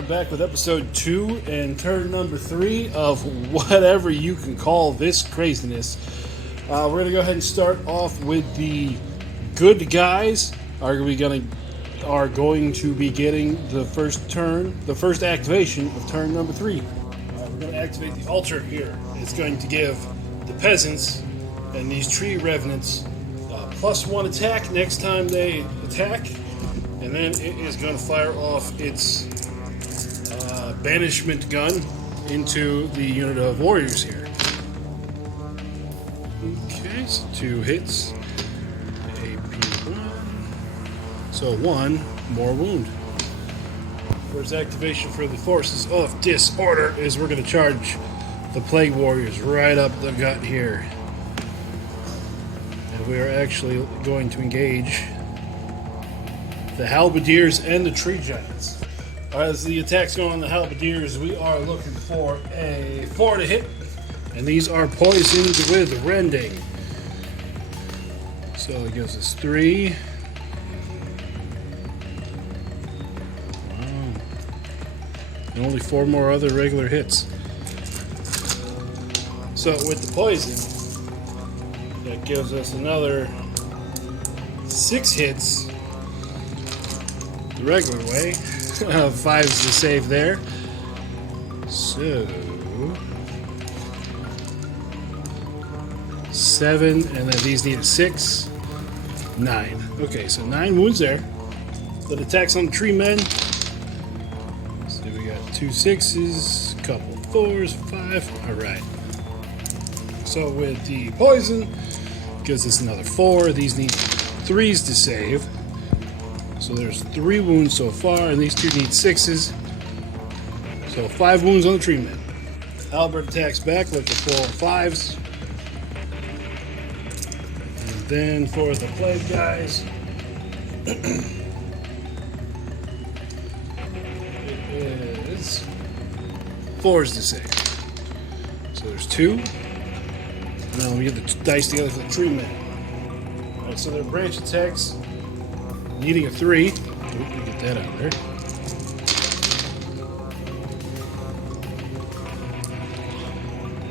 are back with episode 2 and turn number 3 of whatever you can call this craziness. We're going to go ahead and start off with the good guys are going to be getting the first activation of turn number 3. We're going to activate the altar here. It's going to give the peasants and these tree revenants +1 attack next time they attack. And then it is going to fire off its banishment gun into the unit of warriors here. Okay, so 2 hits. AP1. So 1 more wound. First activation for the forces of disorder is we're going to charge the plague warriors right up the gut here. And we are actually going to engage the halberdiers and the tree giants. As the attacks go on the halberdiers, we are looking for a 4 to hit, and these are poisoned with rending. So it gives us 3. Wow. And only 4 more other regular hits. So with the poison, that gives us another 6 hits the regular way. 5's the save there. So 7, and then these need a 6. 9. Okay, so 9 wounds there. But attacks on the tree men. So we got 2 6s, a couple 4s, 5. Alright. So with the poison, gives us another 4. These need 3s to save. So there's 3 wounds so far, and these 2 need 6s. So 5 wounds on the tree men. Albert attacks back, looking for 5s. And then for the plague guys, it is 4s to save. So there's 2. Now let me get the dice together for the tree men. Alright, so their branch attacks. Needing a 3. Oop, we get that out of there.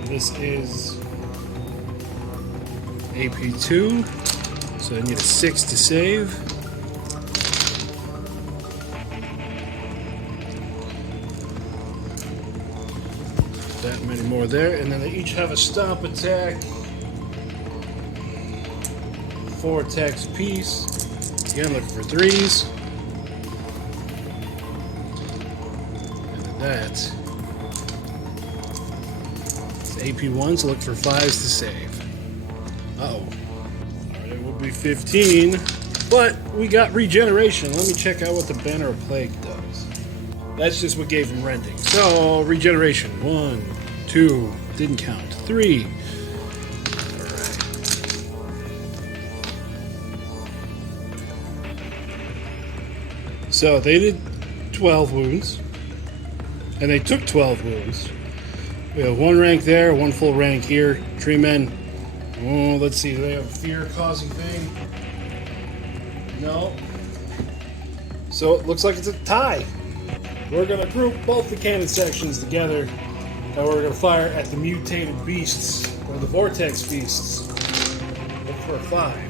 This is AP2. So I need a 6 to save. That many more there. And then they each have a stomp attack. 4 attacks apiece. Again, looking for 3s. And then that is AP1, so look for 5s to save. Uh-oh. Alright, it will be 15. But we got regeneration. Let me check out what the Banner of Plague does. That's just what gave him rending. So, regeneration. 1, 2, didn't count. 3. So they did 12 wounds, and they took 12 wounds. We have 1 rank there, 1 full rank here. Tree men, oh, let's see, do they have a fear-causing thing? No. So it looks like it's a tie. We're going to group both the cannon sections together, and we're going to fire at the mutated beasts, or the vortex beasts. Look for a 5.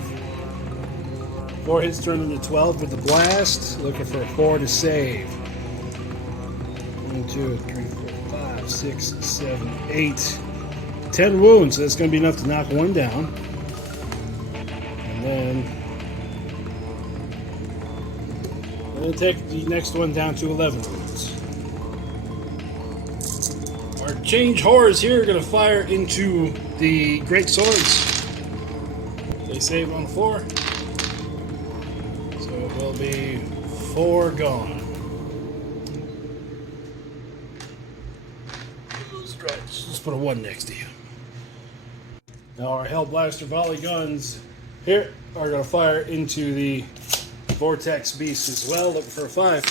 4 hits turned into 12 with the blast. Looking for a 4 to save. 1, 2, 3, 4, 5, 6, 7, 8. 10 wounds, so that's going to be enough to knock 1 down. And then take the next one down to 11 wounds. Our change horrors here are going to fire into the great swords. They save on 4. Will be 4 gone. Let's put a 1 next to you. Now our Hellblaster volley guns here are going to fire into the vortex beast as well. Looking for a 5.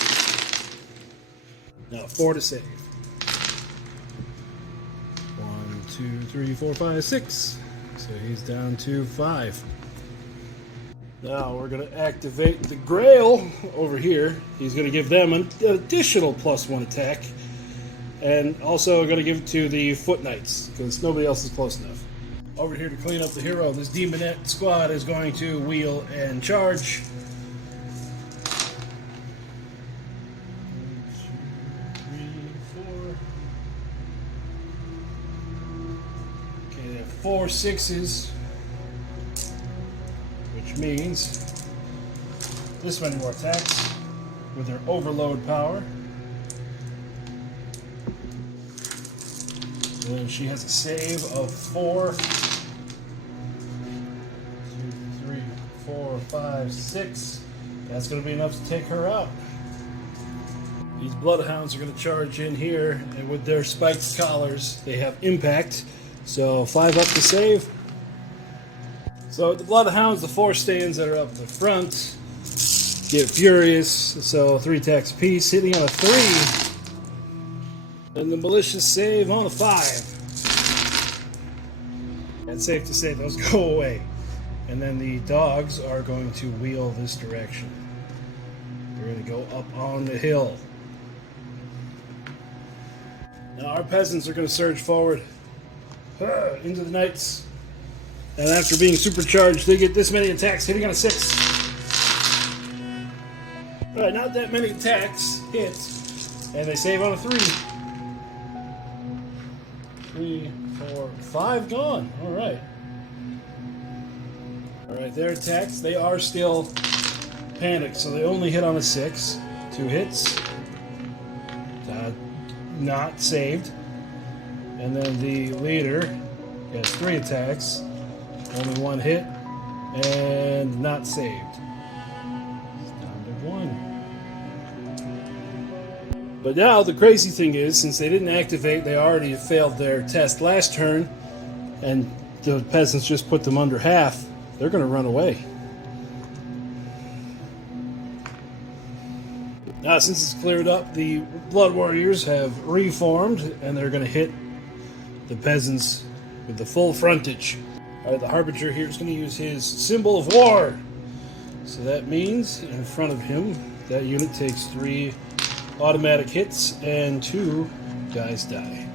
Now 4 to save. 1, 2, 3, 4, 5, 6. So he's down to 5. Now we're going to activate the Grail over here. He's going to give them an additional +1 attack. And also going to give it to the Foot Knights, because nobody else is close enough. Over here to clean up the hero, this Demonette squad is going to wheel and charge. 4 6s, which means this many more attacks with their overload power. And she has a save of 4, 2, 3, 4, 5, 6. That's going to be enough to take her out. These Bloodhounds are going to charge in here, and with their spiked collars, they have impact. So 5 up to save. So the Bloodhounds, the 4 stands that are up the front, get furious. So 3 attacks apiece, hitting on a 3. And the malicious save on a 5. It's safe to say those go away. And then the dogs are going to wheel this direction. They're going to go up on the hill. Now our peasants are going to surge forward into the knights. And after being supercharged, they get this many attacks, hitting on a 6. Alright, not that many attacks hit. And they save on a 3. 3, 4, 5 gone. Alright. Alright, their attacks, they are still panicked, so they only hit on a 6. 2 hits. Not saved. And then the leader has 3 attacks. Only 1 hit. And not saved. It's down to 1. But now the crazy thing is, since they didn't activate, they already failed their test last turn, and the peasants just put them under half. They're going to run away. Now, since it's cleared up, the Blood Warriors have reformed, and they're going to hit the peasants with the full frontage. Alright, the Harbinger here is going to use his Symbol of War. So that means, in front of him, that unit takes 3 automatic hits, and 2 guys die.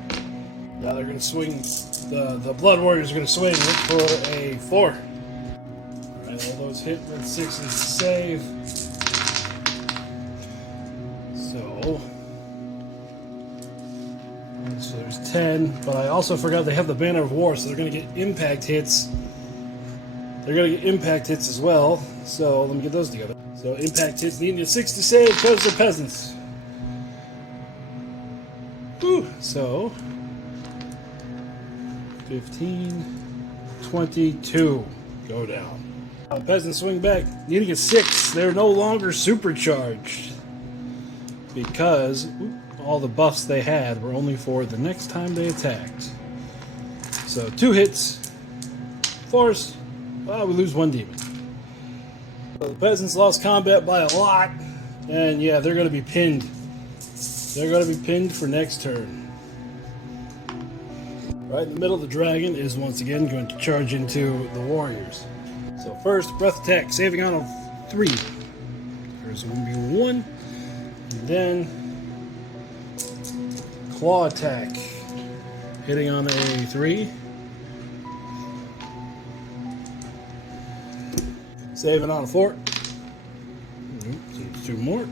Now they're going to swing, the Blood Warriors are going to swing for a 4. Alright, all those hit with 6s to save. So there's 10, but I also forgot they have the Banner of War, so they're going to get impact hits. They're going to get impact hits as well, so let me get those together. So impact hits needing a 6 to save because they're peasants. Whew. So 15, 22 go down. Peasants swing back, needing a 6. They're no longer supercharged because all the buffs they had were only for the next time they attacked. So 2 hits, force. Well, we lose 1 demon. So the peasants lost combat by a lot, and yeah, they're going to be pinned. They're going to be pinned for next turn. Right in the middle, the dragon is once again going to charge into the warriors. So first, breath attack, saving on a 3. There's going to be 1, and then claw attack, hitting on a 3. Saving on a 4. So it's 2 more.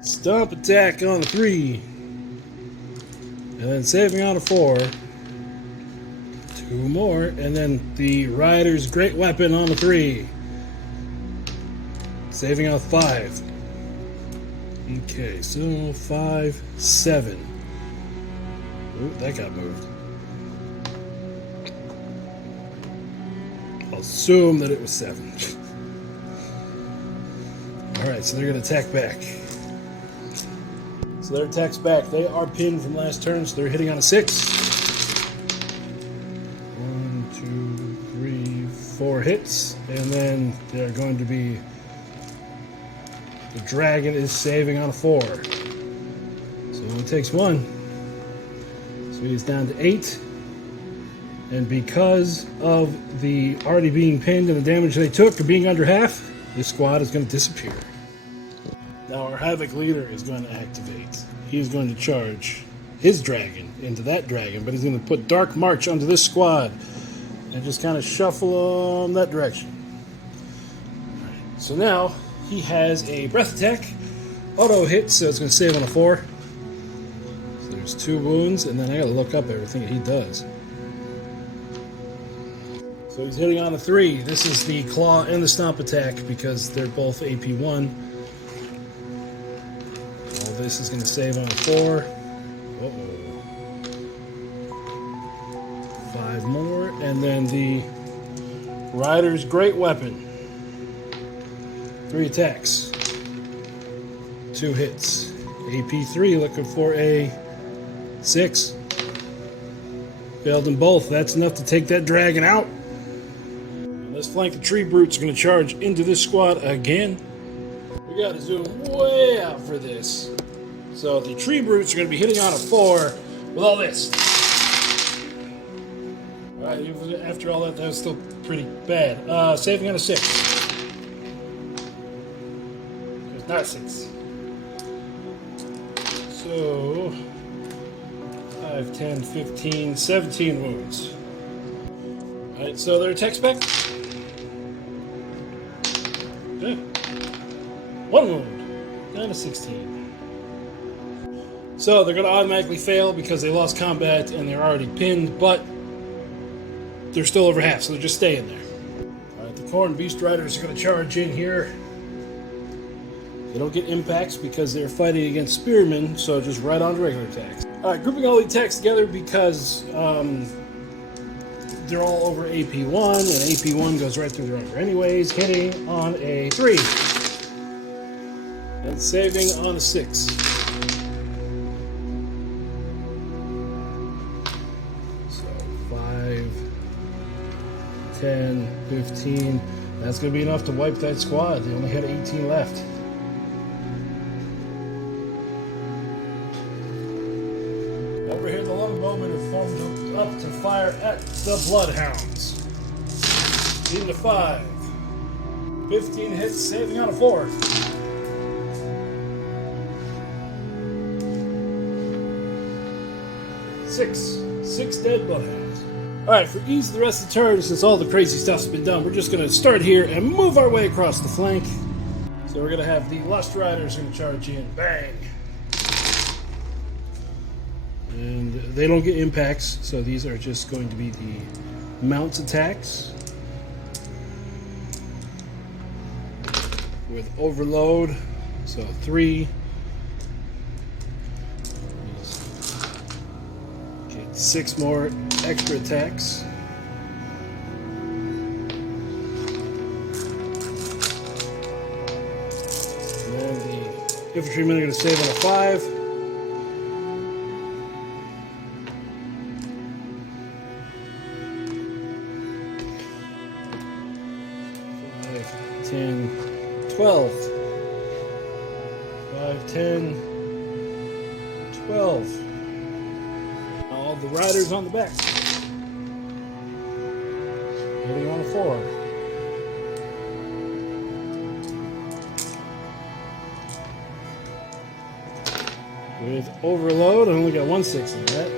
Stomp attack on a 3. And then saving on a 4. 2 more. And then the Rider's Great Weapon on a 3. Saving on a 5. Okay, so 5, 7. Ooh, that got moved. I'll assume that it was 7. Alright, so they're going to attack back. So their attacks back. They are pinned from last turn, so they're hitting on a 6. 1, 2, 3, 4 hits. And then they're going to be... The dragon is saving on a 4. So it only takes 1. So he's down to 8. And because of the already being pinned and the damage they took or being under half, this squad is going to disappear. Now our Havoc leader is going to activate. He's going to charge his dragon into that dragon, but he's going to put Dark March onto this squad and just kind of shuffle that direction. Right. So now he has a breath attack, auto hit, so it's going to save on a 4. So there's 2 wounds, and then I got to look up everything that he does. So he's hitting on a 3. This is the claw and the stomp attack because they're both AP1. All this is going to save on a 4. Uh-oh. 5 more, and then the Rider's Great Weapon. 3 attacks. 2 hits. AP3 looking for a 6. Failed them both. That's enough to take that dragon out. And this flank of tree brutes are going to charge into this squad again. We got to zoom way out for this. So the tree brutes are going to be hitting on a 4 with all this. Alright, after all that, that was still pretty bad. Saving on a 6. It's not a 6. So 5, 10, 15, 17 wounds. Alright, so their attack spec. Okay. 1 wound. Down to 16. So they're going to automatically fail because they lost combat and they're already pinned, but they're still over half, so they're just staying there. Alright, the Corn Beast Riders are going to charge in here. They don't get impacts because they're fighting against spearmen, so just right on to regular attacks. Alright, grouping all the attacks together because they're all over AP1, and AP1 goes right through their armor anyways, hitting on a 3. And saving on a 6. So 5, 10, 15. That's going to be enough to wipe that squad. They only had 18 left. Over here, the longbowmen have formed up to fire at the bloodhounds. 15 to 5. 15 hits, saving on a 4. 6 dead bloodhounds. Alright, for ease of the rest of the turn, since all the crazy stuff's been done, we're just going to start here and move our way across the flank. So we're going to have the Lust Riders going to charge in. Bang! And they don't get impacts, so these are just going to be the mounts attacks. With overload, so 3. Okay, 6 more extra attacks. And then the infantrymen are going to save on a 5. 10, 12. 5, 10, 12. All the riders on the back. Hitting on a 4. With overload, I only got 1 6 in that.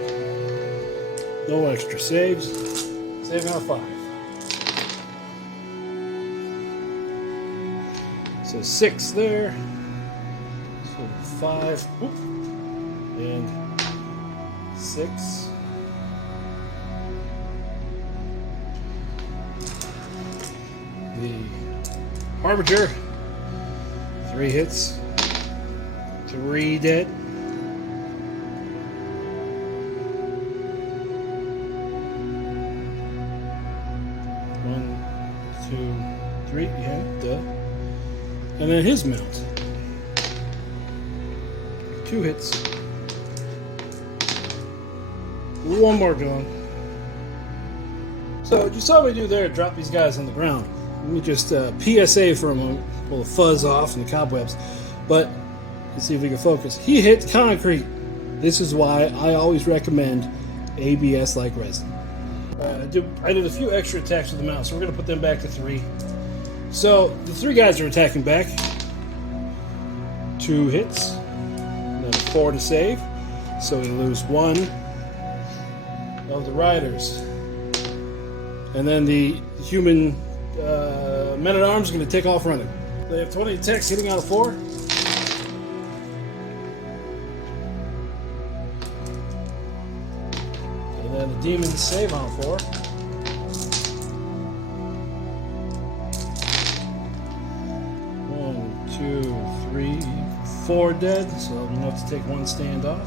No extra saves. Saving on a 5. So 6 there. So 5. Whoop. And 6. The Harbinger. 3 hits. 3 dead. 1, 2, 3. Yeah, duh. And then his mount. 2 hits. 1 more going. So you saw what we do there, drop these guys on the ground. Let me just PSA for a moment, pull the fuzz off and the cobwebs. But let's see if we can focus. He hit concrete. This is why I always recommend ABS like resin. I did a few extra attacks with the mouse, so we're going to put them back to 3. So the 3 guys are attacking back. 2 hits, and then 4 to save. So we lose 1 of the riders. And then the human men-at-arms are going to take off running. They have 20 attacks hitting on a 4. And then the demons save on a 4. One, 2, 3, 4 dead, so I'm going to have to take 1 stand off.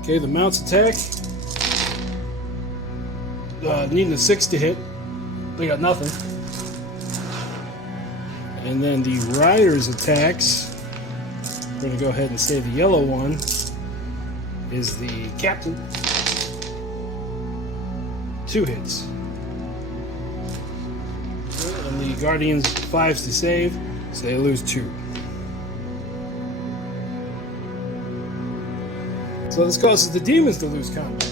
Okay, the mounts attack. Needing a 6 to hit. They got nothing. And then the riders attacks. We're going to go ahead and say the yellow one is the captain. 2 hits. And the guardians 5s to save, so they lose 2. So this causes the demons to lose combat.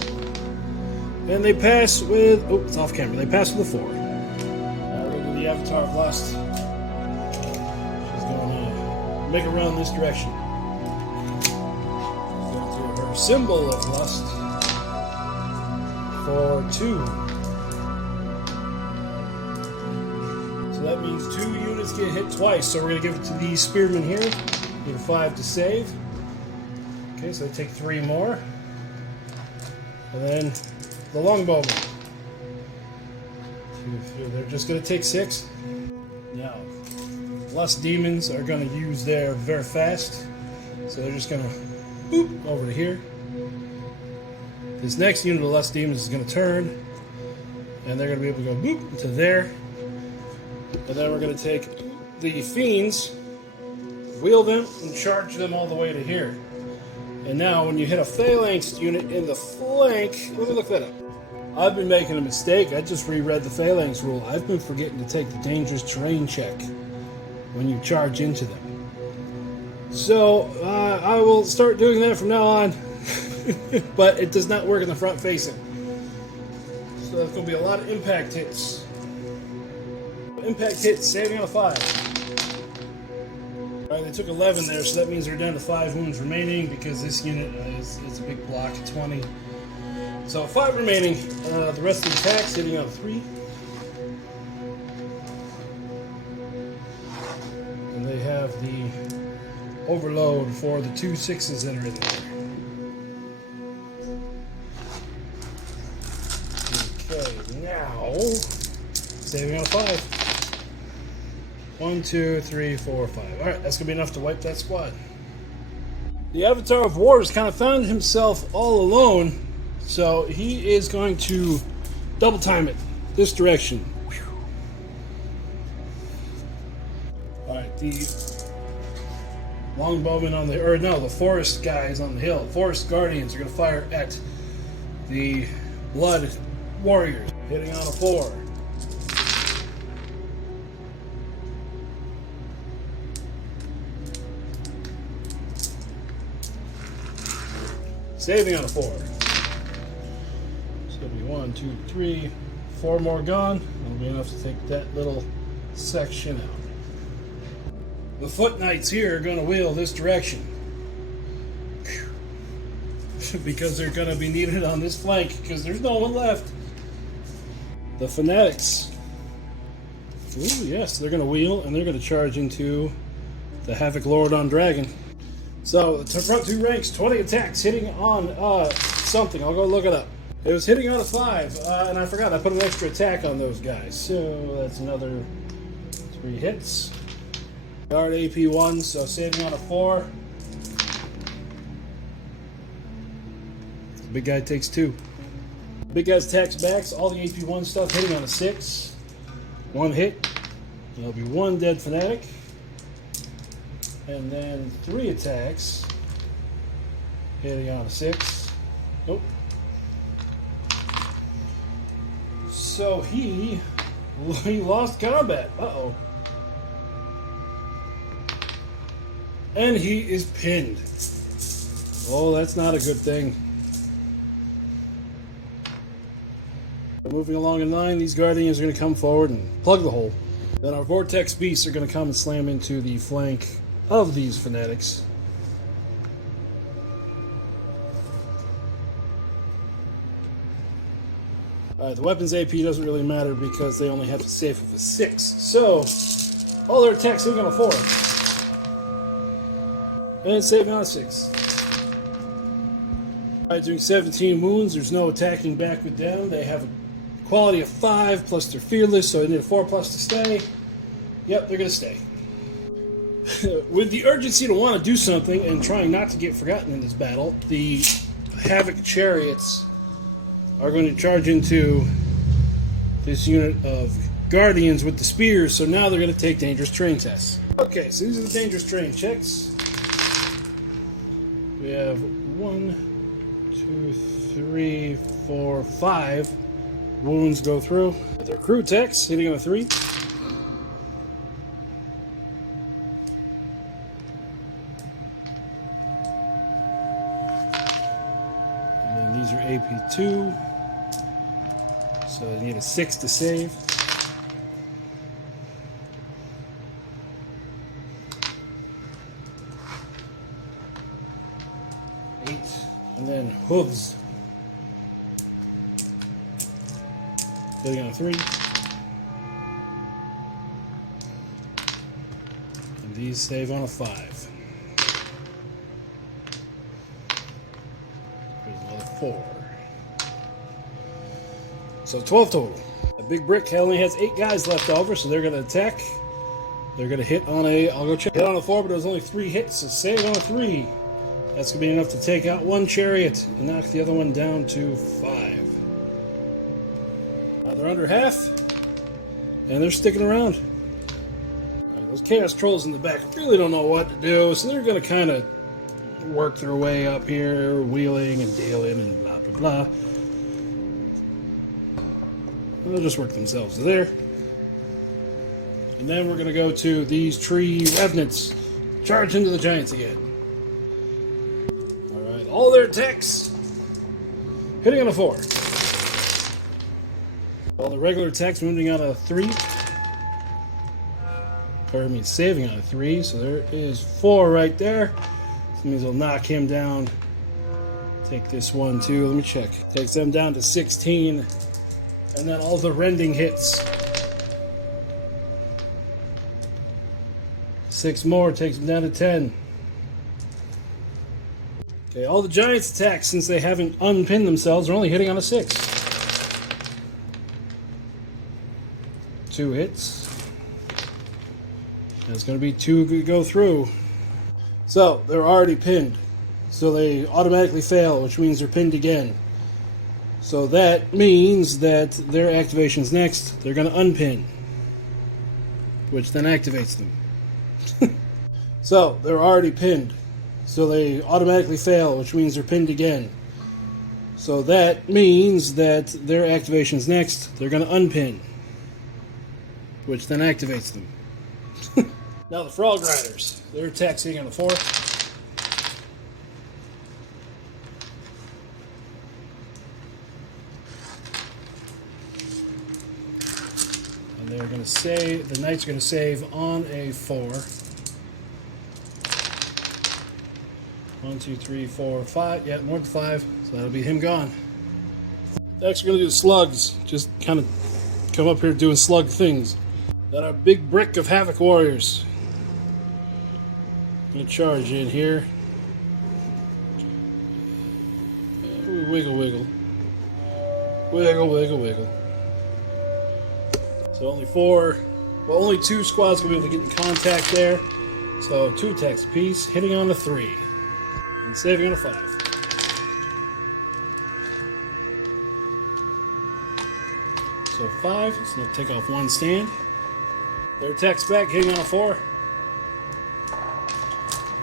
And they pass with... Oh, it's off camera. They pass with a 4. Look at the Avatar of Lust. She's going to make a run this direction. She's going to do her symbol of lust for 2. So that means 2 units get hit twice. So we're going to give it to these spearmen here. Get a 5 to save. Okay, so they take 3 more. And then the longbowmen. They're just going to take 6. Now, lust demons are going to use their very fast. So they're just going to boop over to here. This next unit of lust demons is going to turn. And they're going to be able to go boop to there. And then we're going to take the fiends, wheel them, and charge them all the way to here. And now, when you hit a phalanx unit in the flank, let me look that up. I've been making a mistake. I just reread the phalanx rule. I've been forgetting to take the dangerous terrain check when you charge into them. So, I will start doing that from now on. But it does not work in the front facing. So there's going to be a lot of impact hits. Impact hits, saving on a 5. Alright, they took 11 there, so that means they're down to 5 wounds remaining because this unit is a big block of 20. So 5 remaining. The rest of the attacks hitting on 3. And they have the overload for the 2 6s that are in there. Okay, now saving on a 5. 1, 2, 3, 4, 5. Alright, that's going to be enough to wipe that squad. The Avatar of War has kind of found himself all alone, so he is going to double time it this direction. Alright, the longbowmen on the... or no, the forest guys on the hill. Forest guardians are going to fire at the blood warriors, hitting on a 4. Saving on a 4. It's going to be 1, 2, 3, 4 more gone. That'll be enough to take that little section out. The foot knights here are going to wheel this direction. Because they're going to be needed on this flank because there's no one left. The fanatics. Ooh, yes, they're going to wheel and they're going to charge into the Havoc Lord on Dragon. So, the front 2 ranks, 20 attacks, hitting on something. I'll go look it up. It was hitting on a 5, and I forgot I put an extra attack on those guys. So, that's another 3 hits. Guard AP 1, so saving on a 4. The big guy takes 2. Big guy's attacks backs, all the AP 1 stuff hitting on a 6. 1 hit. There'll be 1 dead fanatic. And then 3 attacks, hitting on a 6. Nope. So he lost combat. Uh-oh. And he is pinned. Oh, that's not a good thing. Moving along in line, these Guardians are going to come forward and plug the hole. Then our Vortex Beasts are going to come and slam into the flank of these Fanatics. Alright, the weapons AP doesn't really matter because they only have to save with a 6. So, all their attacks hitting on a 4. And saving on a 6. Alright, doing 17 wounds. There's no attacking back with them. They have a quality of 5, plus they're fearless, so they need a 4+ to stay. Yep, they're going to stay. With the urgency to want to do something and trying not to get forgotten in this battle, the Havoc Chariots are going to charge into this unit of Guardians with the spears, so now they're going to take dangerous terrain tests. Okay, so these are the dangerous terrain checks. We have 1, 2, 3, 4, 5 wounds go through. Their crew techs hitting on a 3. And then these are AP2. So they need a 6 to save. And then hooves. Hitting on a 3. And these save on a 5. There's another 4. So 12 total. A big brick only has 8 guys left over, so they're going to attack. They're going to hit on a, I'll go check. Hit on a 4, but there's only 3 hits, so save on a 3. That's going to be enough to take out 1 chariot and knock the other one down to 5. They're under half, and they're sticking around. Those Chaos Trolls in the back really don't know what to do, so they're going to kind of work their way up here, wheeling and dealing and blah, blah, blah. They'll just work themselves to there. And then we're going to go to these tree revenants. Charge into the giants again. Alright, all their attacks hitting on a 4. All the regular attacks moving on a 3. Or I mean saving on a 3, so there is 4 right there. That means we'll knock him down. Take this one too, let me check. Takes them down to 16. And then all the rending hits. 6 more takes them down to 10. Okay, all the giants attacks, since they haven't unpinned themselves, are only hitting on a 6. 2 hits. That's going to be 2 to go through. So, they're already pinned. So they automatically fail, which means they're pinned again. So that means that their activation's next. They're going to unpin, which then activates them. So, they're already pinned. So they automatically fail, which means they're pinned again. So that means that their activation's next. They're going to unpin, which then activates them. Now the Frog Riders. Their attack's hitting on the 4. And they're going to save, the Knights are going to save on a 4. 1, 2, 3, 4, 5. Yeah, more than 5. So that'll be him gone. Next, we're going to do the slugs. Just kind of come up here doing slug things. Then our big brick of Havoc Warriors. I'm going to charge in here. Wiggle, wiggle. Wiggle, wiggle, wiggle. So only 4, well, only 2 squads will be able to get in contact there. So 2 attacks apiece, hitting on a 3. And saving on a 5. So 5, so they'll take off 1 stand. Their attack's back, hitting on a 4.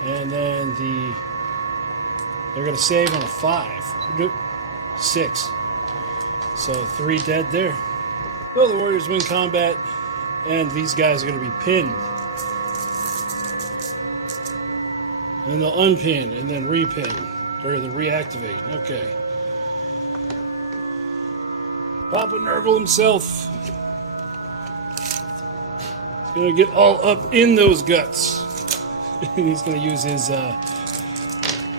And then they're going to save on a 5. 6. So 3 dead there. So the Warriors win combat, and these guys are going to be pinned. And they'll unpin and then repin. Or the reactivate. Okay. Papa Nurgle himself. He's gonna get all up in those guts. And he's gonna use his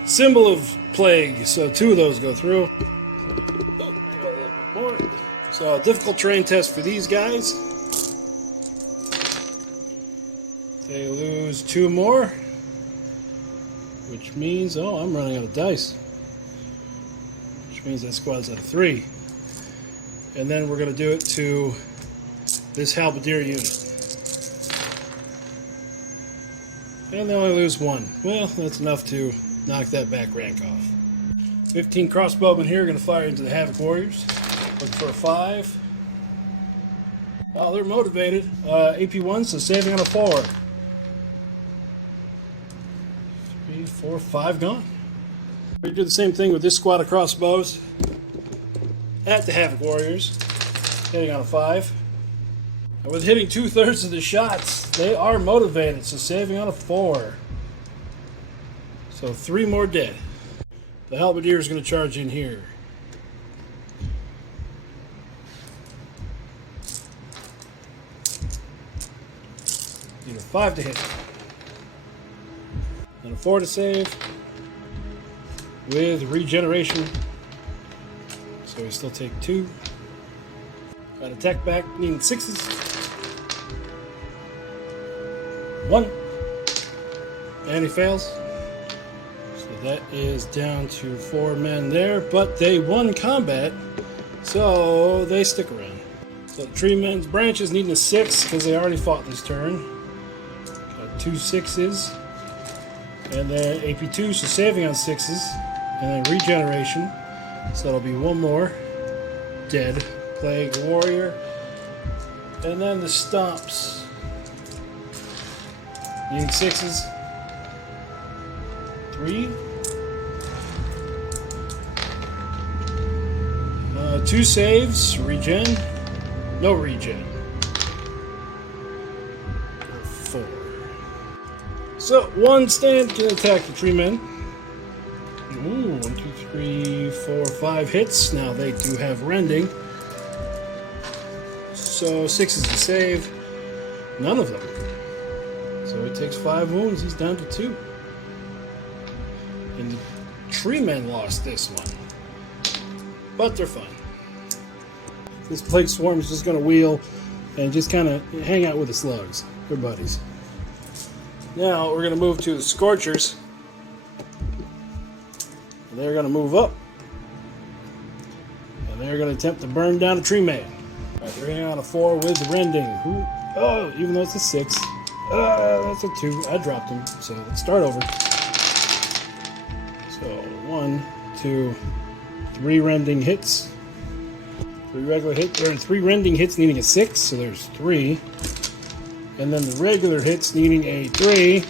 symbol of plague. So 2 of those go through. Oh, a little bit more. So difficult terrain test for these guys. They lose 2 more. Which means, oh, I'm running out of dice. Which means that squad's out of 3. And then we're going to do it to this halberdier unit. And they only lose 1. Well, that's enough to knock that back rank off. 15 crossbowmen here are going to fire into the Havoc Warriors. Look for a 5. Oh, they're motivated. AP1, so saving on a 4. 3, 4, 5 gone. We do the same thing with this squad of crossbows at the Havoc Warriors, hitting on a 5. And with hitting 2/3 of the shots, they are motivated, so saving on a 4. So 3 more dead. The halberdier is going to charge in here. Need a 5 to hit. And a 4 to save. With regeneration. So we still take 2. Got attack back, needing 6s. 1. And he fails. So that is down to 4 men there, but they won combat, so they stick around. So tree men's branches needing a 6 because they already fought this turn. Got 2 6s. And then AP2, so saving on 6s. And then regeneration. So that'll be 1 more. Dead. Plague warrior. And then the stomps. Needing 6s. 3. 2 saves. Regen. No regen. 4. So 1 stand can attack the tree men. Ooh, 1, 2, 3, 4, 5 hits. Now they do have rending. So 6 is to save. None of them. So it takes 5 wounds. He's down to 2. And the tree men lost this one. But they're fine. This plague swarm is just going to wheel and just kind of hang out with the slugs. They're buddies. Now we're going to move to the Scorchers. They're going to move up. And they're going to attempt to burn down a tree man. Right, they're hanging on a 4 with the rending. Oh, even though it's a 6. That's a 2. I dropped him. So let's start over. So 1, 2, 3 rending hits. 3 regular hits. There are 3 rending hits needing a 6. So there's 3. And then the regular hits needing a 3.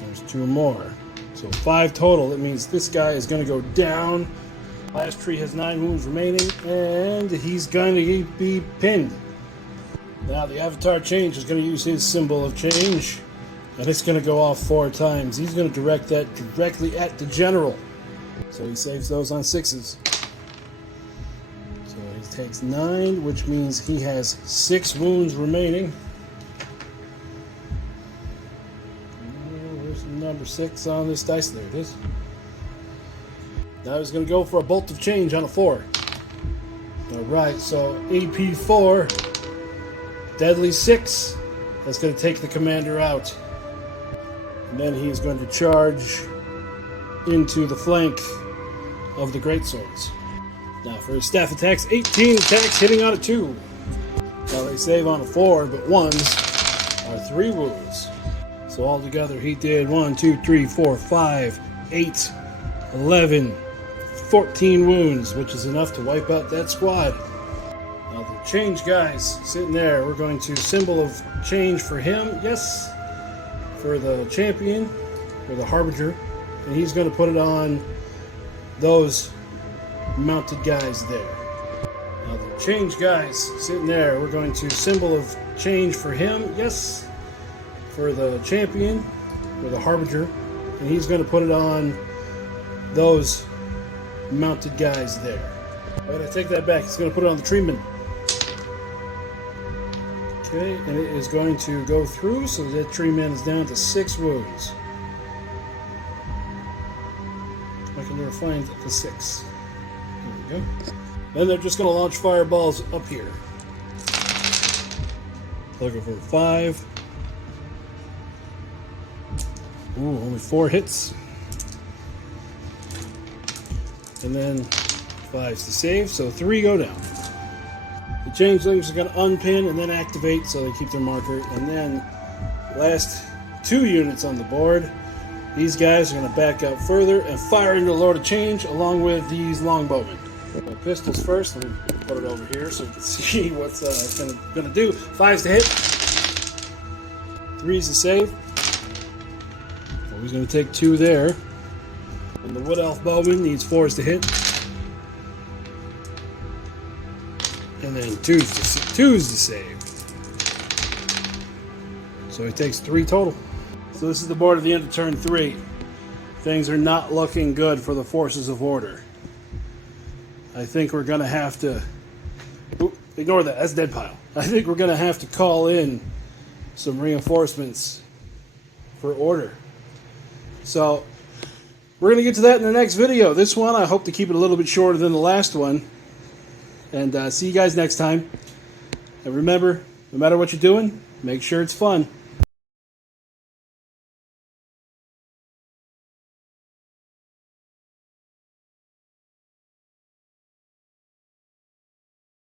There's 2 more. So 5 total. That means this guy is going to go down. Last tree has 9 wounds remaining, and he's going to be pinned. Now the avatar change is going to use his symbol of change, and it's going to go off 4 times. He's going to direct that directly at the general. So he saves those on 6s. So he takes 9, which means he has 6 wounds remaining. Where's number 6 on this dice? There it is. Now he's going to go for a bolt of change on a 4. Alright, so AP4, deadly 6. That's going to take the commander out. And then he's going to charge into the flank of the greatswords. Now for his staff attacks, 18 attacks hitting on a 2. Now they save on a 4, but 1s are 3 wounds. So altogether he did 1, 2, 3, 4, 5, 8, 11, 14 wounds, which is enough to wipe out that squad. Now the change guy's sitting there. We're going to symbol of change for him. Yes. For the champion, or the harbinger. And he's going to put it on those mounted guys there. Now the change guy's sitting there. We're going to symbol of change for him. Yes. For the champion, or the harbinger. And he's going to put it on those mounted guys there. Alright, I take that back. It's going to put it on the treatment. Okay, and it is going to go through, so that tree man is down to 6 wounds. I can never find the 6. There we go. Then they're just going to launch fireballs up here. Looking for 5. Ooh, only 4 hits. And then 5's to save, so 3 go down. The changelings are going to unpin and then activate, so they keep their marker. And then last 2 units on the board, these guys are going to back out further and fire into the Lord of Change along with these longbowmen. My pistols first. Let me put it over here so you can see what's going to do. 5's to hit. 3's to save. So he's going to take 2 there. And the Wood Elf Bowman needs 4's to hit. And then 2's to save. So he takes 3 total. So this is the board at the end of turn 3. Things are not looking good for the forces of order. I think we're going to have to... Oop, ignore that, that's dead pile. I think we're going to have to call in some reinforcements for order. So we're going to get to that in the next video. This one, I hope to keep it a little bit shorter than the last one. And see you guys next time. And remember, no matter what you're doing, make sure it's fun.